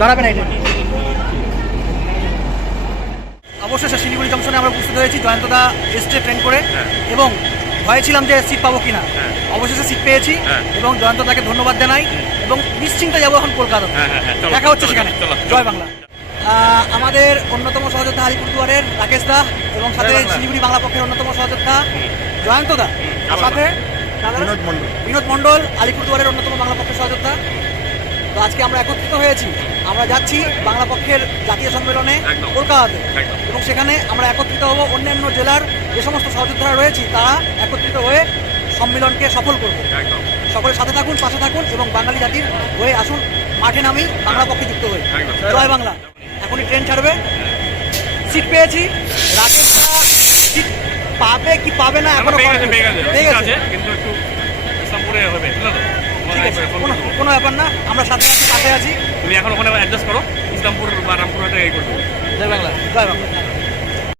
দাঁড়াবেন এই অবশেষে শিলিগুড়ি জংশনে আমরা উপস্থিত হয়েছি। জয়ন্তদা এসছে ট্রেন করে এবং ভয়ে ছিলাম যে সিট পাবো কিনা, অবশেষে সিট পেয়েছি এবং জয়ন্তদাকে ধন্যবাদ জানাই এবং নিশ্চিন্তে যাবো এখন কলকাতা। দেখা হচ্ছে সেখানে। জয় বাংলা। আমাদের অন্যতম সহযোদ্ধা আলিপুরদুয়ারের রাকেশ দা এবং সাথে শিলিগুড়ি বাংলা পক্ষের অন্যতম সহযোদ্ধা জয়ন্তদা, সাথে বিনোদ মণ্ডল আলিপুরদুয়ারের অন্যতম বাংলা পক্ষের সহযোদ্ধা। তো আজকে আমরা একত্রিত হয়েছি, আমরা যাচ্ছি বাংলা পক্ষের জাতীয় সম্মেলনে কলকাতাতে এবং সেখানে আমরা একত্রিত হব। অন্যান্য জেলার যে সমস্ত সহযোদ্ধারা রয়েছে তারা একত্রিত হয়ে সম্মেলনকে সফল করব। সকলের সাথে থাকুন, পাশে থাকুন এবং বাঙালি জাতির হয়ে আসুন মাঠে নামি বাংলা পক্ষে যুক্ত হয়ে। জয় বাংলা। এখনই ট্রেন ছাড়বে, সিট পেয়েছি। রাকেশটা সিট পাবে কি পাবে না এখনো পেয়ে গেছে, কিন্তু একটু হবে। কোনো ব্যাপার না, আমরা সাথে আছি, পাশে আছি। তুমি এখন ওখানে অ্যাডজাস্ট করো, ইসলামপুর বা রামপুরহাটে এই করবো। জয় বাংলা। জয় বাংলা।